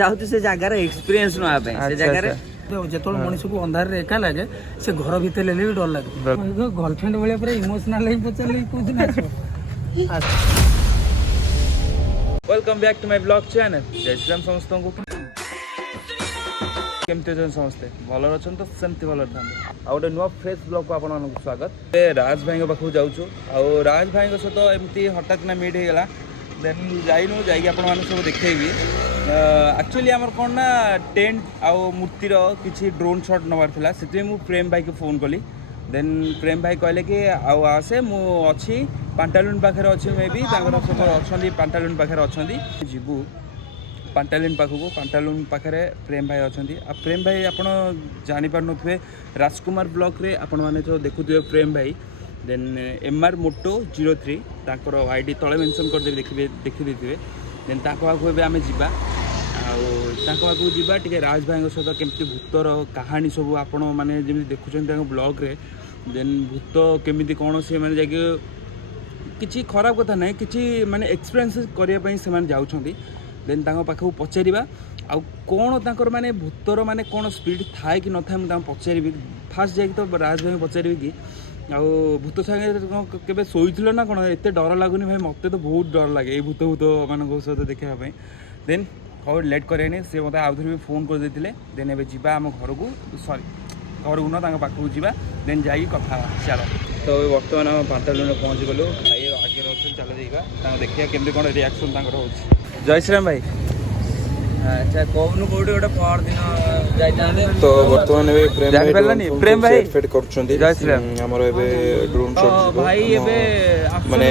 ଯାଉଛି ସେ ଜାଗାର ଏକ୍ସପିରିଏନ୍ସ ନବା ପାଇଁ ସେ ଜାଗାରେ ଯେତେବେଳେ ମଣିଷକୁ ଅନ୍ଧାରରେ ଏକା ଲାଗେ ସେ ଘର ଭିତରେ ହେଲେ ବି ଡର ଲାଗେ। ଗର୍ଲଫ୍ରେଣ୍ଡ ଭଳିଆ ପୁରା ଇମୋସନାଲ ହେଇ ପଚାରିଲେ କୋଉଦିନ ଆସିବ। Welcome back to my blog channel. जय श्री राम समस्त को केमती अच्छा समस्ते भल अच्छा तो सेमती भल था गोटे नुआ फ्रेश ब्लॉग को आपण स्वागत। राज भाई पाखक जाऊँ राज भाई सहित एमती हठात ना मीट होगा देन जाइनु जाकि आप सब देखी एक्चुअली आमर कौन ना टेंट आउ मूर्तिर किसी ड्रोन शॉट नबार था से प्रेम भाई को फोन कली देन प्रेम भाई कहले कि आउ आसे मु अच्छी पांटालुन पाखे अच्छी मे भी सब अच्छा पांटालुन पाखे अच्छा जीवु पांटालुन पाखक पांटालुन पाखे प्रेम भाई अच्छा प्रेम भाई आप जापारे राजकुमार ब्लॉक रे आपण मैंने जो देखुए प्रेम भाई देन MR Moto 03 तांकर आईडी तले मेंशन कर दे देखि थे देन ताको आगु आमे जिबा आगु जीवा टे राज भाई सहित केमती भूतर कहानी सब आपण मैंने जमी देखुं ब्लॉग रे देन भूत केमी कौन से मैंने जाकि किसी खराब कथा ना कि माने एक्सपीरियंस करने से जाऊँगी देन पाखक पचारा आउ कौन तांकर माने भूतर माने कौन स्पीड थाए कि न थाए मुझे पचारि फास्ट जाकि तो राज भाई पचारि कि आउ भूत सागे केबे शोइथिलो ना कौन एत डर लगुनि भाई मत तो बहुत डर लगे ये भूत भूत मान सहित देखापी देन और लेट करेनि से मत आउ भी फोन कर देते देन एबे जीवा आम घर को सॉरी घर को न पाखक जीवा देन जाई कथा चलो तो बर्तमान आम पांटालुन पहुँची गलु भाई आगे अच्छे चल जाइबा देखिए केमती कौन रिएक्शन हो। जय श्री राम भाई। अच्छा कहूनु कोठी गोटे पर दिन जाइताले तो वर्तमान प्रेम भाई फेड करछंती जय श्री राम हमर एबे ड्रोन शॉट भाई एबे माने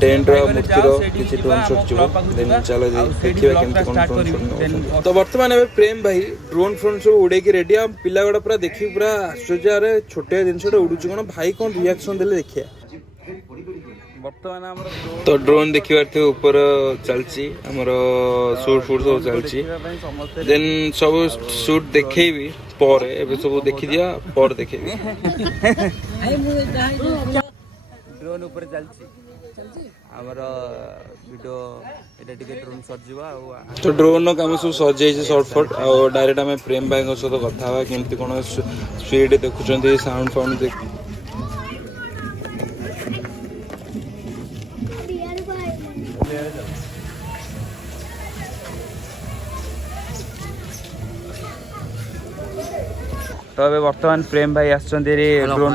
टेंट रो मूर्ति रो किछि ड्रोन शॉट जो देन चलो देखिबा केमती कोन तो वर्तमान एबे प्रेम भाई ड्रोन फ्रोन सब उडे की रेडी हम पिला गडा पूरा देखि पूरा आश्चर्य रे छोटे जिंसटा उडुची कोन भाई कोन रिएक्शन देले देखिया तो ड्रोन देखिबार थे ऊपर चलची हमर शूट फूट सब चलची देन सब शूट देखेबी पर एबे सब देखि दिया पर देखेबी ड्रोन ऊपर चलची हमर वीडियो एटा टिके ड्रोन शॉट जीवा तो ड्रोन नो काम सब सजाई छै शॉर्ट फट आ डायरेक्ट हम प्रेम भाई को सहित कथा बा केमती कोन स्पीड देखुचंती साउंड फाउंड देख तो अबे वर्तमान प्रेम भाई आछंती रे ड्रोन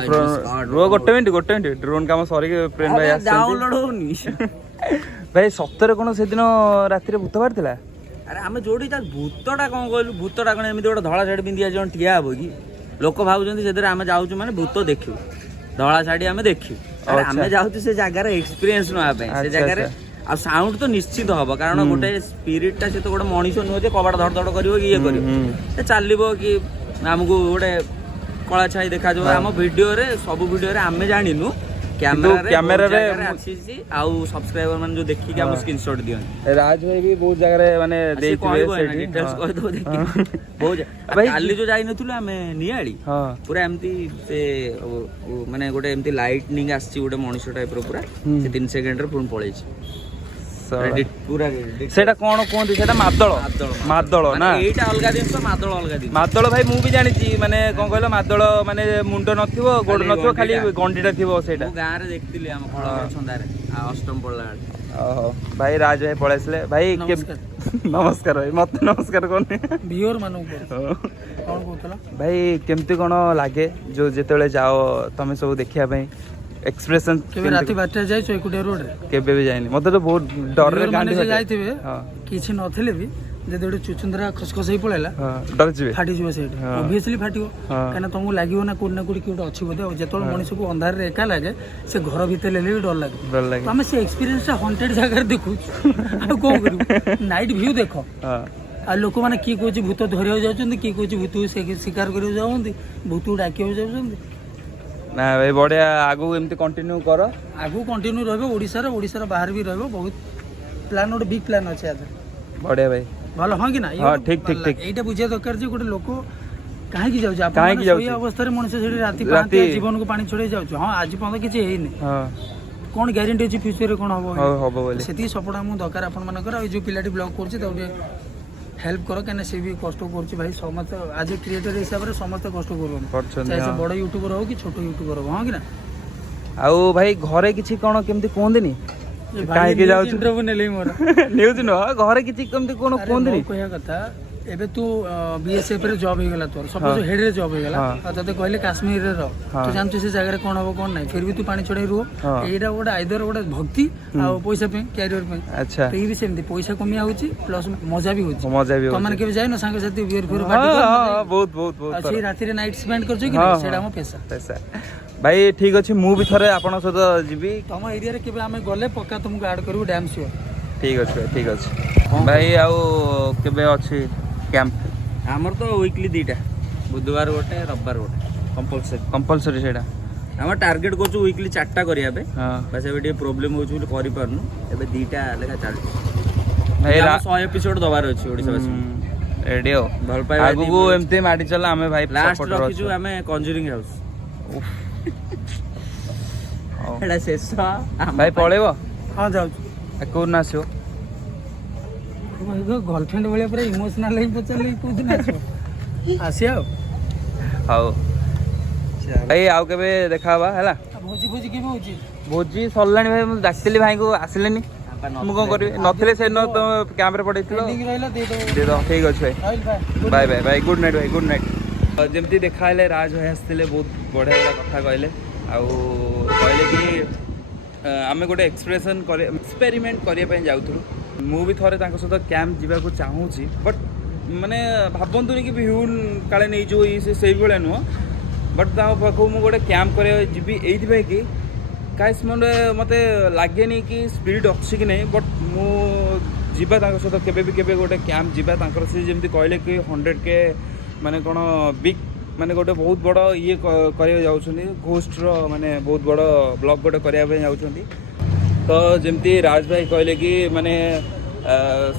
रो गोटे मिनिट ड्रोन काम सॉरी प्रेम भाई आछंती डाउनलोड होनी भाई सप्ताह कोन से दिन राति रे भूत बारथिला अरे आमे जोडी ता भूतटा कोन कहलु भूतटा कोन एमिति गोटे धळा साड़ी पिंदिया जण ठिया हबो कि लोक भाबुजंती सेदरे आमे जाउछु माने भूत देखियो धळा साड़ी आमे देखियो अरे आमे जाउछु से जागार एक्सपीरियंस नवा पे से जागार आ साउंड तो निश्चित हबो कारण गोटे स्पिरिट ता से तो गोटे मनीष नुह जे कबाड़ धड़ धड़ करिवो कि ये करिवो चलिबो कि आमको गोटे कला छाई देखा जो आम वीडियो रे सब वीडियो रे आमे जानिनु कैमरा रे आसीसी आउ सब्सक्राइबर माने जो देखि के हम स्क्रीनशॉट दियन राज भाई भी बहुत जगह रे माने देथिबे सेठी डिटेल्स कह दो देखि बहुत भाई काली जो जाई नथुला हमें नियाली पूरा एमती से माने गोटे एमती लाइटनिंग आसी गोटे मनुष्य टाइप रो पूरा से 3 सेकंड रे पूर्ण पळै छी पूरा सेटा कोन कोंती सेटा मादळ मादळ ना एटा अलगा दिन तो मादळ अलगा दिन मादळ भाई मु भी जानि छी माने कोन कहलो मादळ माने मुंड नथिबो गोड नथिबो खाली गंडीटा थिबो सेटा गां रे देखतिली हम खळ छंदारे अष्टम पडला ओहो भाई राज भाई पळेसले भाई नमस्कार भाई मत नमस्कार कोनी बियोर मानु कोन कोतला भाई केमती कोन लागे जो जेतेले जाओ तमे सब देखिया भाई एक्सप्रेशन केबे राती बाटे जाय छ एकुटे रोड रे केबे भी जायनी मते तो बहुत डर रे गांडी से जायथिबे किछि नथिले भी जे दोडे चुचुंदरा खसखस ही पळेला डर जिवे फाटी जिवे सेट ऑब्वियसली फाटियो काना तुमको लागियो ना कोड किउटे अछि बोदे जेतोल मनुष्य को अंधार रे एका लागे से घर भीतर लेले भी डर लागे तो हमें से एक्सपीरियंस ता हॉन्टेड जगह देखु आ को करू नाइट व्यू देखो आ लोक माने की कहूची भूत धरियो जाउछन की कहूची भूत शिकार करियो जाउंदी भूत डाकियो जाउछन ना भाई बढ़िया आगु एमती कंटिन्यू कर आगु कंटिन्यू रहबो ओडिसा बाहर भी रहबो बहुत प्लान ओड बिग प्लान अछि आदर बढ़िया भाई भलो हां कि ना हां ठीक एटा बुझिया दरकार जे गोटे लोक काहे की जाउ आपण सोई अवस्था रे मनुष्य सेठी राती पांते जीवन को पानी छोड़े जाउ हां आज पन किछि हेइनी हां कोन ग्यारंटी अछि फ्यूचर रे कोन हबो बोले सेती सपोर्ट हम दरकार आपण मानकर जो पिलाटी ब्लॉग करछि त हेल्प करो कहीं से भी कष्ट कर भाई समस्त आज क्रिएटर हिसाब से समस्त कष्ट कर चाहे से बड़ यूट्यूबर हो कि छोट यूट्यूबर हो हाँ कि ना आउ भाई घरे किछि कोन केमती कोहंदिनी काहे के जाउ इंटरव्यू नेले मोर न्यूज न घरे किछि केमती कोन कोहंदिनी कहया कथा एबे तू बीएसएफ रे जॉब हो गला तोर सपोज हेड रे जॉब हो गला आ तते कहले काश्मीर रे रह तू जानछु से जगह रे कोन हो कोन नहीं फिर भी तू पानी छड़े रुह एटा गोटे आइदर गोटे भक्ति आ पैसा पे कैरियर पे अच्छा तो ये भी सेमती पैसा कमी होची प्लस मजा भी होची मजा भी तो माने के जाय न संग साथी बियर फिर हां बहुत बहुत बहुत से राती रे नाइट स्पेंड करछु कि नहीं सेडा मो पैसा भाई ठीक अछि मु भी थरे आपन सहित जीबी तम एरिया रे केबे हमें गले पक्का तुमको ऐड करू डैम श्योर ठीक अछि ठीक अछि भाई आउ केबे अछि कैंप आमर तो वीकली दीटा बुधवार गोटे रविवार गोटे कंपलसरी सेडा आम टार्गेट करछु वीकली 4टा करिया बे हां बस एबे डी प्रॉब्लम होछु बोली करि परनु एबे 2टा लेखा चल भाई 100 एपिसोड दबार अछि ओडिसा बस रेडियो भल पाइ आगु को एमते माडी चला हमें भाई लास्ट सपोर्ट रखिछु हमें कंजूरिंग हाउस एडा शेष भाई पळेबो हां जाउ को नासियो गर्लफ्रेंड भाई पूरा इमोशनल ही पचले को दिन आसिया हाउ भाई आउ केबे देखाबा हला भोजी भोजी केबे होची भोजी सरलानी भाई मु डाकतिली भाई को आसिलेनी मु कोन करबी नथिले से न तो कैंप रे पड़ैतिलो दे दो ठीक अछि भाई bye bye bye good night भाई गुड नाइट जेमती देखाइले राज भाई आस्तिले बहुत बढ़िया कथा कहले आउ कहले कि आमे गोटे एक्सपेरिमेंट करिया पे जाउथुरु मु भी थरे तांको सहित कैंप जीवा को चाहूची बट माने भाबंतुनी कि भिउन काले नै जो ई से बेले नुह बट ता पाखु मु गोटे कैंप करे जीबी एइथि भाई कि काइस मन मते लागेनी कि स्पिरिट अछि कि नै बट मु जीवा तांको सहित केबे भी केबे गोटे कैंप जीवा तांकर से जेमती कहले कि 100K माने कोन बिग माने गोटे बहुत बड़ ये करिया जाउछनी घोस्ट रो माने बहुत बड़ ब्लॉग गोटे करिया पे जाउछनी तो जमती राज भाई कहले कि माने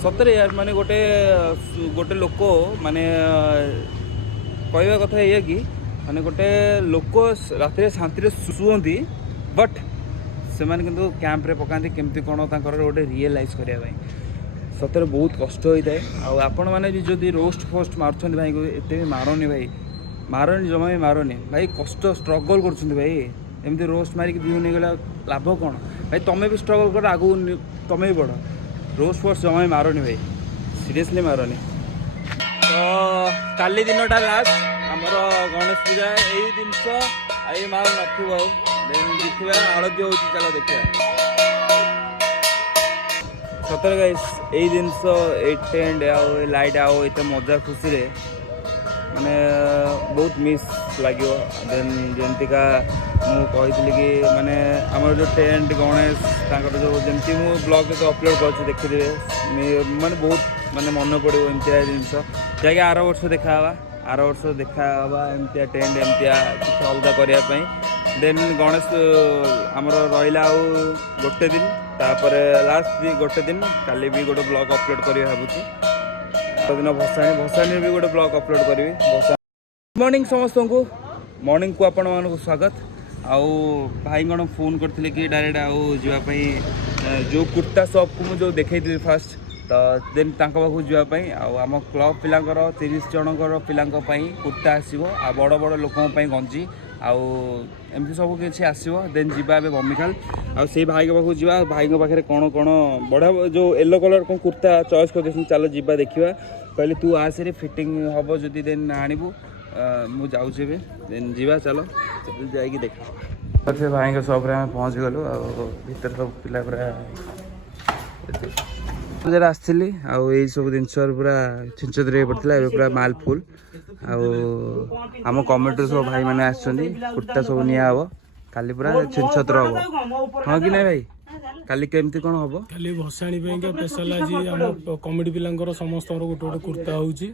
सतरे यार माने गोटे गोटे लोक माने कहवा कथा ये कि माने गोटे लोक रात शांति शुअंती बट से माने किंतु कैंप रे पकांती केमती कोन तांकर गोटे रियलाइज करिया भाई सतरे बहुत कष्ट होई थाए आ आपण माने जदी रोस्ट फोस्ट मारछन भाई को एते भी मारोनी भाई मारोनी जमा भी मारोनी भाई कष्ट स्ट्रगल करछन भाई एमती रोस्ट मारिक व्यू नहीं गला लाभ कौन भाई तुम्हें भी स्ट्रगल कर आगू तुम्हें भी बढ़ रोस्ट फोस्ट जमा भी मारोनी भाई सीरियसली मारोनी तो काली दिनटा लास्ट आमर गणेश पूजा यही जिनस आई मार नथिबो देन देखिबा आरती होची चलो देखिबा सतर गाइस यही जिनस ए टेंट आउ लाइट आउ एते मजा खुशी रे माने बहुत मिस लगे देन जमती का मु कही कि माने आमर जो टेंट गणेश तांकर जो जमती मु ब्लॉग तो अपलोड कर देखिदेवे माने बहुत माने मन पड़ो एमतिया जिनस जाके आर वर्ष देखा आर वर्ष देखा एमतिया टेंट एमतिया किसी अलगा करने देन गणेश आमर रहा गोटे दिन तापर लास्ट भी गोटे दिन काली भी गोटे ब्लॉग अपलोड करी भावुची दिन भसाणी भी गोटे ब्लॉग अपलोड करी गुड मॉर्निंग समस्त को मॉर्निंग को आपण मानक स्वागत आउ भाई गण फोन करते कि डायरेक्ट आउ जावाई जो कुर्ता शॉप को मुझे देखी फास्ट तो देन पाखु जावाई आम क्लब पिलांकर 30 जनकर पिलांक कुर्ता आसो आ बड़ बड़ लोक गंजी आउ एमती सब किसी आसो देन जीवा बमिखाल आ से भाई पाखु जा भाई पाखे कौन कौन बढ़िया जो येलो कलर कौन कुर्ता चॉइस कर चलो जीवा देखा कहली तू आसे फिटिंग हम जदि देन आणबू मु जाऊे देन जीवा चलो जाइए देखा से भाई सब पहुँच गलु भर सब पिला पूरा जरा आसली आई सब जिन पूरा छिंचदे पड़ता है पूरा माल फुल आम कमेटी सब भाई मैंने कुर्ता सब निब काली पूरा छिंचतर हम हाँ कि नहीं भाई काली केमती कौन हम खाली भसाणी स्पेशल आज आम कमेटी पिलांकर समस्त गोटे गोटे कुर्ता होची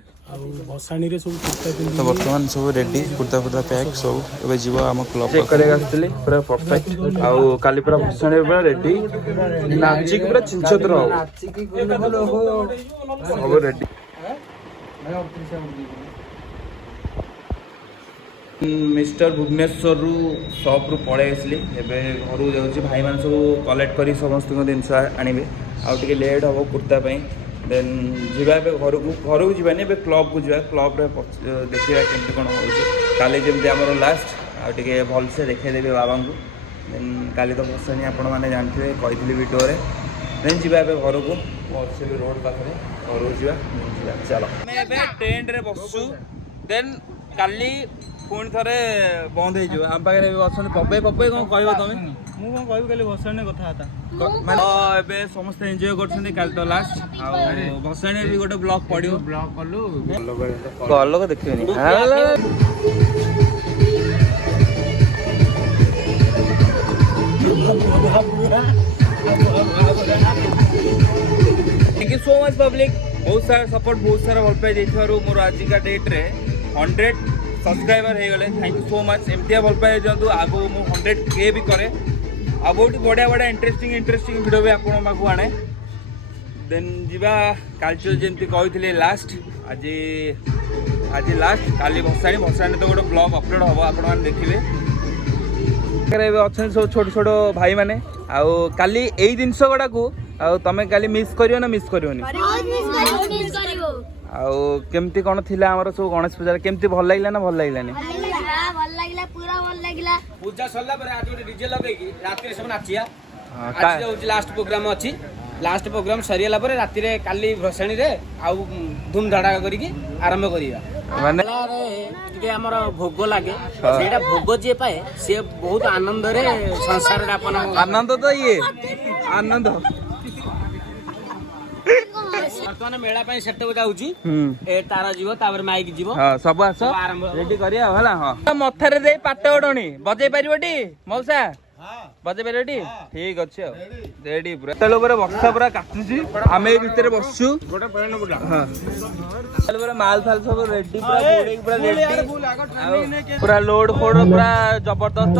भसाणी रे सब कुर्ता तो वर्तमान सब रेडी कुर्ता फुर्ता पैक सब ए जीव आम क्लब चेक करे आसली पूरा परफेक्ट आउ काली पूरा भसाणी पूरा रेडी नाचिक पूरा छिंचतर सब रेडी मिस्टर भुवनेश्वर रु शॉप रु पड़े आसली घर जाऊँगी भाई मान सब कलेक्ट कर समस्त जिनस आने आउ टे लेट हम कुर्ता ଦେନ୍ ଯିବା ଏବେ ଘରକୁ ଯିବାନି, ଏବେ କ୍ଲବ୍କୁ ଯିବା। କ୍ଲବ୍ରେ ଦେଖିବା କେମିତି କ'ଣ ହେଉଛି। କାଲି ଯେମିତି ଆମର ଲାଷ୍ଟ ଆଉ ଟିକେ ଭଲସେ ଦେଖେଇଦେବି ବାବାଙ୍କୁ। ଦେନ୍ କାଲି ତ ଭସାଣି ଆପଣମାନେ ଜାଣିଥିବେ, କହିଥିଲି ଭିଡ଼ିଓରେ। ଦେନ୍ ଯିବା ଏବେ ଘରକୁ, ଅଛି ବି ରୋଡ଼ ପାଖରେ, ଘରକୁ ଯିବା। ଚାଲ ଆମେ ଏବେ ଟେଣ୍ଟରେ ବସୁଛୁ। ଦେନ୍ କାଲି ପୁଣି ଥରେ ବନ୍ଦ ହେଇଯିବ। ଆମ ପାଖରେ ଏବେ ଅଛନ୍ତି ପପେଇ କ'ଣ କହିବ ତମେ? ମୁଁ କ'ଣ କହିବି, କାଲି ଭସାଣି କଥାବାର୍ତ୍ତା ମାନେ ଏବେ ସମସ୍ତେ ଏନ୍ଜୟ କରୁଛନ୍ତି। କାଲି ତ ଲାଷ୍ଟ, ଆଉ ଭସାଣିରେ ବି ଗୋଟେ ବ୍ଲଗ୍ ପଡ଼ିବ। ବ୍ଲଗ୍ କଲୁ ଲୋକ ଦେଖିବେନି। Thank you so much public, बहुत सारा सपोर्ट, बहुत सारा भल पाई देथिबारु मोर आजिका डेट्रे 100 सब्सक्राइबर हो गले। Thank you so much. एमती भल पाई दिंतु, आगु मु 100K भी करे, आ बहुत बढ़िया बढ़िया इंटरेस्टिंग वीडियो भी आपण पाखु आने। देन जीवा कल्चर जेमती कहते लास्ट, आज लास्ट, काली भसाणी तो गोटे ब्लॉग अपलोड हम, आपण मैंने देखिए। अच्छा सब छोट छोट भाई मैंने आउ काली यही जिनस गुड़ा को तमें काली मिस करियो ना मिस करियोनी? आउ केमती कोन थिला हमर सब गणेश पूजा केमती भल लागला ना भल लागलानी? भल लागला पूरा भल लागला। पूजा सरला पर आज गोटे डीजे लगेकी रात रे सब नाचिया। आज होची लास्ट प्रोग्राम अछि। लास्ट प्रोग्राम सरियला पर राति रे काली भसाणी रे आउ धूम धड़ाका करिकी आरंभ करिया। माने टिके हमर भोग लागे, सेटा भोग जे पाए से बहुत आनंद रे संसार रे अपन आनंद तो ये आनंद वर्तमान मेला पई सेट हो जाउची। ए तारा जीवो तापर माइक जीवो। हां सब आस रेडी करिया होला। हां मथारे दे पाटे ओडणी बजै परिबोटी मौसा? बजे बेरेडी ठीक अच्छे रेडी पूरा तेल ऊपर बक्सा पूरा काटुची। आमे भीतर बसछु गोटे पेन बुला। हां तेल पूरा माल थाल सब रेडी पूरा गोडे पूरा रेडी पूरा लोड फोड पूरा जबरदस्त।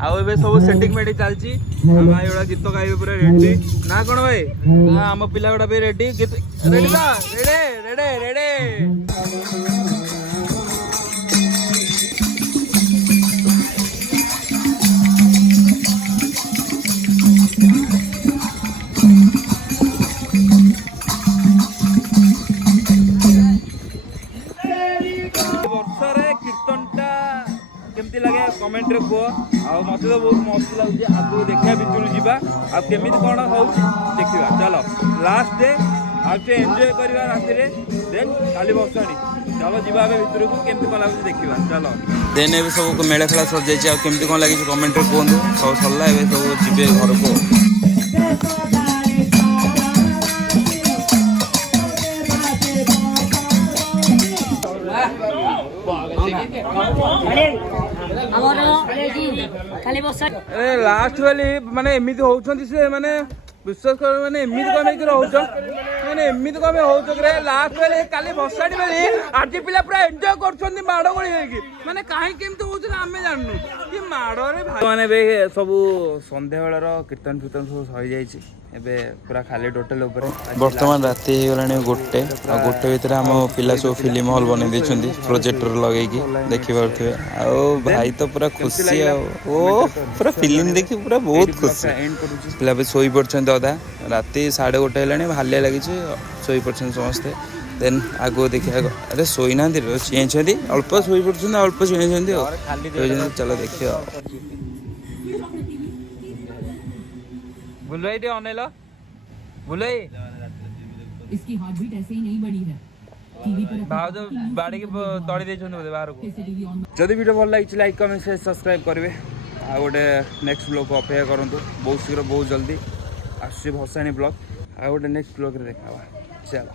आउ एबे सब सेटिंग मेडी चलची। भाई ओडा गीत गाइबे पूरा रेडी ना कोन भाई? हां हम पिला ओडा भी रेडी गीत रेडी बा रेडी रेडी। केमती लगे कमेंट रे को आ मते तो बहुत मस्त लागुची। आगु देखिया भितरु जीवा आ केमिति कोन होउची देखिबा। चलो लास्ट डे आके एन्जॉय करबा राति रे। देन काली भसाणी चलो जीवा बे भितरु को केमिति कोन लागुची देखिबा। चलो देन एबे सब मेला खेला सब जाईची। आ केमिति कोन लागिची कमेंट रे कोंदु। सब सल्ला एबे सब जीवे घर को। लास्ट वाली माने एमिति होउछंती से माने विश्वास कर माने एमिति कमे कि रहउछ माने एमिति कमे होउछ रे। लास्ट वाली काली भसाडी वाली आज पिला पूरा एन्जॉय करछंती माडो गळी हेकी माने काहे केमति होउछ आमे जाननु कि माडो रे भाई। माने बे सब संध्या बेलार कीर्तन सब सही जाईची। एबे पूरा खाली टोटल ऊपर वर्तमान राति हे गलानी गोटे आ गोटे भीतर हम पिला सब फिल्म हॉल बने देछंती प्रोजेक्टर लगेकी देखि परथि। आ भाई तो पूरा खुशी आ ओ पूरा फिल्म देखि पूरा बहुत खुशी। पिला बे सोई पड़छन दादा राति 1:30 हेलानी भाले लागि छै सोई पड़छन समस्त। देन आगो देखिया अरे सोई ना रे चेंछंती अल्प सोई पड़छन अल्प चेंछंती चलो देखियो। बुलवाई दे ऑनेला बुलवाई इसकी हार्ट बीट ऐसे ही नहीं बढ़ी है। टीवी पर भाव जो बाड़ी के तड़ी दे छन बाहर को। जदी वीडियो भल लागिछ लाइक कमेंट शेयर सब्सक्राइब करबे। आ गोटे नेक्स्ट ब्लॉग को अपेक्षा करंतु बहुत शीघ्र बहुत जल्दी आसी भसाणी ब्लॉग। आ गोटे नेक्स्ट ब्लॉग रे देखावा। चलो